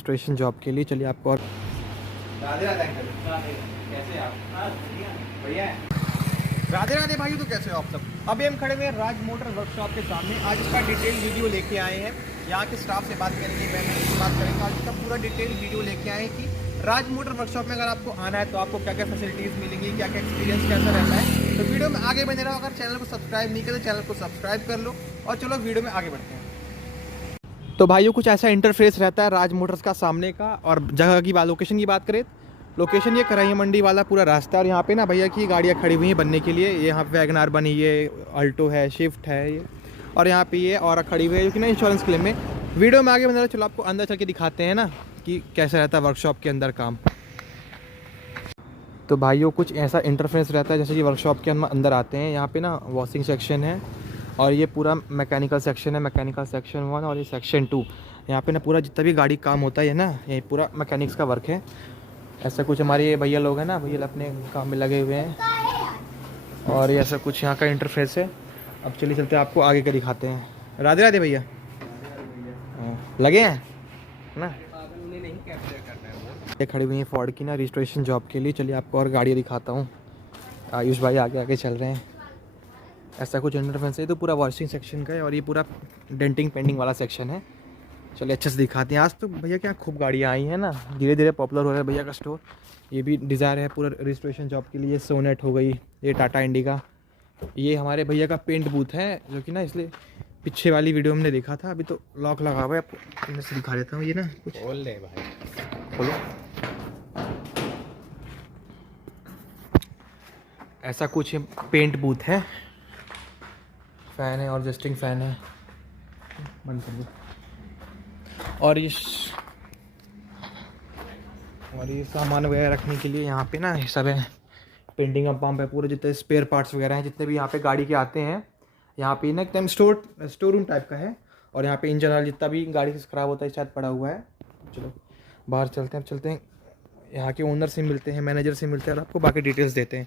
Registration job के लिए। चलिए आपको और राधे राधे अंकल, कैसे हैं आप? बढ़िया है। राधे राधे भाई, तो कैसे हो आप सब? अभी हम खड़े हुए हैं राज मोटर वर्कशॉप के सामने। आज इसका डिटेल वीडियो लेके आए हैं। यहाँ के स्टाफ से बात करेंगे, मैनेजर से बात करेंगे। आज इसका पूरा डिटेल वीडियो लेके आए हैं कि राज मोटर वर्कशॉप में अगर आपको आना है तो आपको क्या क्या फैसिलिटीज़ मिलेंगी, क्या क्या एक्सपीरियंस कैसा रहता है। तो वीडियो में आगे बने रहो। अगर चैनल को सब्सक्राइब नहीं करें तो चैनल को सब्सक्राइब कर लो। और चलो वीडियो में आगे बढ़ते हैं। तो भाइयों कुछ ऐसा इंटरफेस रहता है राज मोटर्स का सामने का। और जगह की बात, लोकेशन की बात करें, लोकेशन ये कराई मंडी वाला पूरा रास्ता है। और यहाँ पे ना भैया की गाड़ियाँ खड़ी हुई हैं बनने के लिए। यहाँ पे वैगनार बनी है, अल्टो है, शिफ्ट है ये, और यहाँ पे ये और खड़ी हुई है जो कि ना इंश्योरेंस क्लेम में। वीडियो में आगे बना, चलो आपको अंदर चल के दिखाते हैं ना कि कैसा रहता है वर्कशॉप के अंदर काम। तो भाइयों कुछ ऐसा इंटरफेस रहता है जैसे कि वर्कशॉप के अंदर आते हैं। यहाँ पे ना वॉशिंग सेक्शन है और ये पूरा मैकेनिकल सेक्शन है, मैकेनिकल सेक्शन 1 और ये सेक्शन 2। यहाँ पे ना पूरा जितना भी गाड़ी काम होता है ना, ये पूरा मैकेनिक्स का वर्क है। ऐसा कुछ हमारे ये भैया लोग हैं ना, भैया अपने काम में लगे हुए हैं। और ये ऐसा कुछ यहाँ का इंटरफेस है। अब चलिए चलते हैं, आपको आगे का दिखाते हैं। राधे राधे भैया, लगे हैं ना, ये खड़ी हुई हैं फॉर्ड की ना रजिस्ट्रेशन जॉब के लिए। चलिए आपको और गाड़ियाँ दिखाता हूँ। आयुष भाई आगे आगे चल रहे हैं। ऐसा कुछ इंटरफेस है। तो पूरा वॉशिंग सेक्शन का है और ये पूरा डेंटिंग पेंटिंग वाला सेक्शन है। चलिए अच्छे से दिखाते हैं। आज तो भैया क्या खूब गाड़ियाँ आई हैं ना, धीरे धीरे पॉपुलर हो रहा है भैया का स्टोर। ये भी डिज़ायर है पूरा रजिस्ट्रेशन जॉब के लिए। सोनेट हो गई, ये टाटा इंडिका, ये हमारे भैया का पेंट बूथ है जो कि ना इसलिए पीछे वाली वीडियो हमने देखा था। अभी तो लॉक लगा हुआ है, आपको मैं से दिखा देता हूँ। ये ना कुछ खोल ले भाई, खोलो। ऐसा कुछ पेंट बूथ है, फ़ैन है और एडजस्टिंग फ़ैन है, बंद कर दो। और ये सामान वगैरह रखने के लिए यहाँ पे ना ये सब है। पेंटिंग का पंप है, पूरे जितने स्पेयर पार्ट्स वगैरह हैं जितने भी यहाँ पे गाड़ी के आते हैं। यहाँ पे ना एकदम स्टोर रूम टाइप का है। और यहाँ पे इन जनरल जितना भी गाड़ी से ख़राब होता है शायद पड़ा हुआ है। चलो बाहर चलते हैं। अब चलते हैं, यहाँ के ओनर से मिलते हैं, मैनेजर से मिलते हैं और आपको बाकी डिटेल्स देते हैं।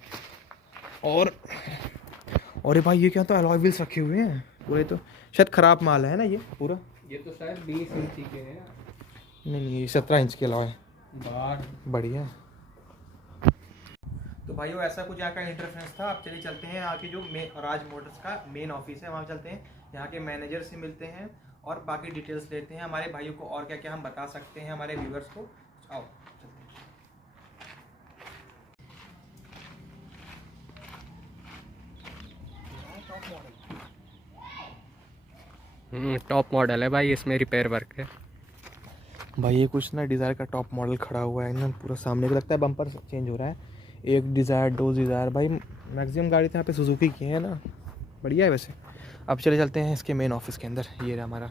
और भाई ये क्या, तो अलॉय व्हील्स रखे हुए हैं पूरे, तो शायद ख़राब माल है ना ये पूरा। ये तो शायद 20 इंच के हैं। नहीं ये 17 इंच के अलॉय है। बढ़िया। तो भाइयों ऐसा कुछ यहाँ का इंटरफेस था। अब चलिए चलते हैं यहाँ की जो राज मोटर्स का मेन ऑफिस है, वहाँ चलते हैं। यहाँ के मैनेजर से मिलते हैं और बाकी डिटेल्स लेते हैं हमारे भाइयों को और क्या क्या हम बता सकते हैं हमारे व्यूवर्स को। आओ चलते हैं। टॉप मॉडल है भाई, इसमें रिपेयर वर्क है भाई। ये कुछ ना डिज़ायर का टॉप मॉडल खड़ा हुआ है ना, पूरा सामने को लगता है बम्पर चेंज हो रहा है। एक डिज़ायर, 2 डिज़ायर, भाई मैक्सिमम गाड़ी तो यहाँ पे सुजुकी की है ना, बढ़िया है वैसे। अब चले चलते हैं इसके मेन ऑफिस के अंदर। ये हमारा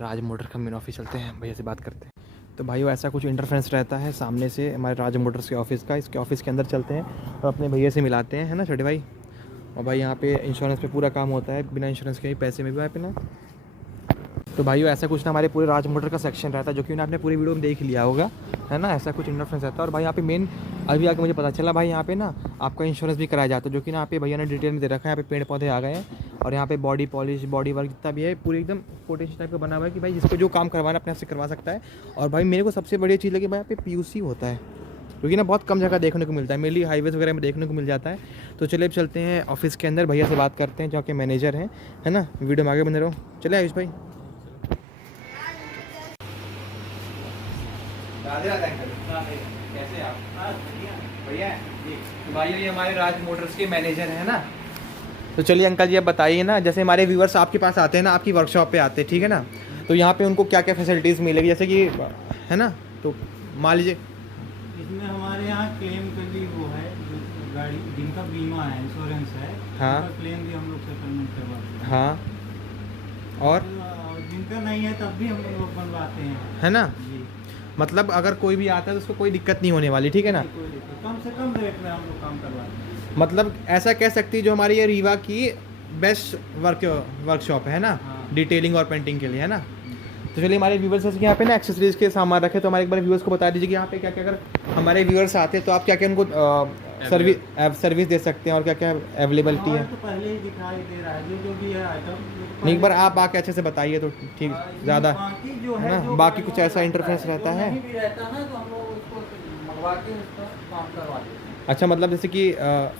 राज मोटर का मेन ऑफिस, चलते हैं भैया से बात करते हैं। तो भाई ऐसा कुछ इंटरफेरेंस रहता है सामने से हमारे राज मोटर्स के ऑफिस का। इसके ऑफिस के अंदर चलते हैं और अपने भैया से मिलाते हैं, है ना छोटे भाई। और भाई यहाँ पे इंश्योरेंस पे पूरा काम होता है, बिना इंश्योरेंस के ही पैसे में भी यहाँ पे ना। तो भाई ऐसा कुछ ना हमारे पूरे राज मोटर का सेक्शन रहता है जो कि आपने पूरी वीडियो में देख लिया होगा, है ना। ऐसा कुछ इंटरफेरेंस रहता है। और भाई यहाँ पे मेन अभी आके मुझे पता चला भाई, यहाँ पे ना आपका इंश्योरेंस भी कराया जाता है, जो कि ना यहाँ पे भैया ने डिटेल में दे रखा है। यहाँ पे पेड़ पौधे आ गए हैं और यहाँ पे बॉडी पॉलिश, बॉडी वर्क जितना भी है पूरी एकदम पोटेंशियल टाइप का बना हुआ है कि भाई जिसको जो काम करवाना अपने आप से करवा सकता है। और भाई मेरे को सबसे बढ़िया चीज़ लगी भाई, यहाँ पे PUC होता है, क्योंकि ना बहुत कम जगह देखने को मिलता है, मेनली हाईवेज वगैरह में देखने को मिल जाता है। तो चलिए अब चलते हैं ऑफिस के अंदर, भैया से बात करते हैं जो कि मैनेजर हैं, है ना। वीडियो में आगे बने रहो। चले आयुष भाई। राधे राधे अंकल, कैसे हैं आप? बढ़िया है। तो भाई ये हमारे राज मोटर्स के मैनेजर हैं ना। तो चलिए अंकल जी अब बताइए ना, जैसे हमारे व्यूवर्स आपके पास आते हैं ना, आपकी वर्कशॉप पे आते हैं, ठीक है ना, तो यहाँ पे उनको क्या क्या फैसिलिटीज़ मिलेगी, जैसे कि है ना। तो मान लीजिए इसमें हमारे यहाँ क्लेम का भी वो है, जो गाड़ी जिनका बीमा है, इंश्योरेंस है, हाँ, उनका क्लेम भी हम लोग सेटलमेंट करवाते हैं। हाँ, और जिनका नहीं है तब भी हम लोग बनवाते हैं, है ना। जी। मतलब अगर कोई भी आता है तो उसको कोई दिक्कत नहीं होने वाली, ठीक है ना। कम से कम रेट में हम लोग काम करवाते हैं। मतलब ऐसा कह सकती है जो हमारी ये रीवा की बेस्ट वर्कशॉप है ना, हाँ। डिटेलिंग और पेंटिंग के लिए, है ना। तो चलिए हमारे व्यूवर्स के यहाँ पे ना एक्सेसरीज के सामान रखे, तो हमारे एक बार व्यूवर्स को बता दीजिए कि यहाँ पे क्या क्या, अगर हमारे व्यूवर्स आते हैं तो आप क्या क्या उनको सर्विस दे सकते हैं और क्या क्या अवेलेबिलिटी है? तो पहले ही दिखाई दे रहा है जो भी है आइटम। नहीं, एक बार आप आके अच्छे से बताइए तो ठीक ज़्यादा बाकी जो है है ना। बाकी कुछ ऐसा इंटरफेस रहता है? नहीं भी रहता ना तो हम लोग उसको मंगवा के उसका काम करवा देते हैं। अच्छा, मतलब जैसे कि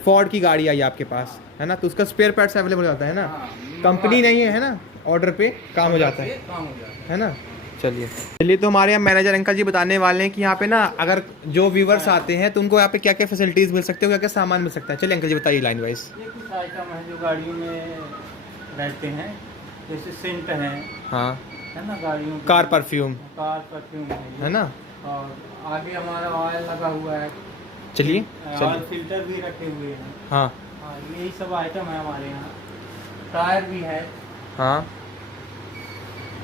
फोर्ड की गाड़ी आई आपके पास है ना, तो उसका स्पेयर पार्ट्स अवेलेबल होता है ना? हाँ, कंपनी नहीं है ना, ऑर्डर पे काम हो जाता काम हो जाता है ना। चलिए तो हमारे यहाँ मैनेजर अंकल जी बताने वाले हैं कि यहाँ पे ना अगर जो व्यूवर्स आते हैं तो उनको यहाँ पे क्या क्या फैसिलिटीज़ मिल सकती है, क्या क्या सामान मिल सकता है। चलिए अंकल जी बताइए लाइन वाइज। है। ये कुछ आइटम है जो गाड़ियों में रहते हैं, जैसे सेंट है हाँ, ना गाड़ियों की। कार परफ्यूम कार परफ्यूम है है ना। और आगे हमारा ऑयल लगा हुआ है। चलिए ऑयल फिल्टर भी रखे हुए हैं। हाँ हाँ, यही सब आइटम है हमारे यहाँ। टायर भी है। हाँ।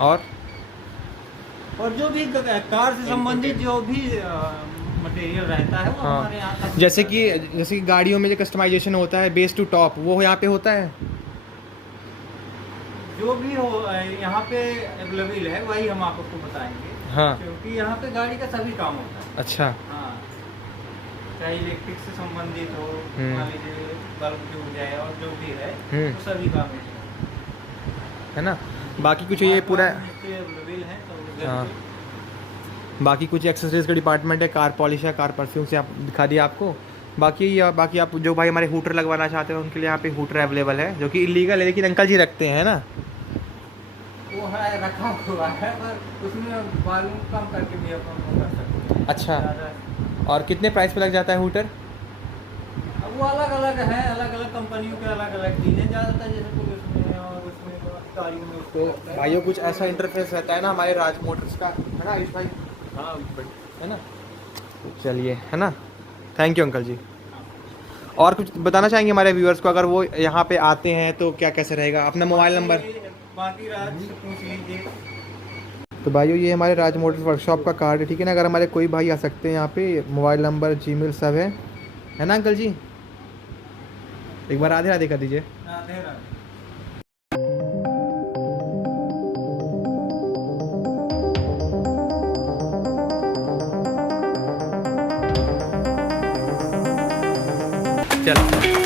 और जो भी कार से संबंधित जो भी मटेरियल रहता है वो हाँ, हमारे यहाँ जैसे कि गाड़ियों में जो कस्टमाइजेशन होता है बेस टू टॉप, वो यहाँ पे होता है। जो भी हो यहाँ पे अवेलेबल है वही हम आपको बताएंगे। हाँ। क्योंकि यहाँ पे गाड़ी का सभी काम होता है। अच्छा। हाँ, चाहे इलेक्ट्रिक से संबंधित हो, मान लीजिए बल्ब जो हो जाए और जो भी है वो सभी काम है ना। बाकी कुछ ये पूरा अवेलेबल है तो हाँ, बाकी कुछ एक्सेसरीज का डिपार्टमेंट है, कार पॉलिश है, कार परफ्यूम से आप दिखा दिया आपको। बाकी आप जो भाई हमारे हूटर लगवाना चाहते हैं उनके लिए यहाँ पे हूटर अवेलेबल है, जो कि इलीगल है लेकिन अंकल जी रखते हैं ना। वो है रखा हुआ है, पर उसमें वॉल्यूम कम करके भी अपन कर सकते हैं। अच्छा, और कितने प्राइस पे लग जाता है हूटर? अब वो अलग अलग है, अलग अलग कंपनियों के अलग अलग चीज़ें, ज़्यादातर जैसे पुलिस में और उसमें गाड़ियों में तो भाइयों कुछ ऐसा इंटरफेस रहता है ना हमारे राज मोटर्स का, है ना आयुष भाई? हाँ, है ना। चलिए, है ना। थैंक यू अंकल जी। और कुछ बताना चाहेंगे हमारे व्यूअर्स को, अगर वो यहाँ पे आते हैं तो क्या कैसे रहेगा? अपना मोबाइल नंबर। बाकी राज से पूछ लीजिए। तो भाइयों ये हमारे राज मोटर्स वर्कशॉप का कार्ड है, ठीक है ना। अगर हमारे कोई भाई आ सकते हैं यहाँ पे, मोबाइल नंबर, जीमेल सब है ना अंकल जी? एक बार राधे राधे कर दीजिए। राधे राधे। चलो।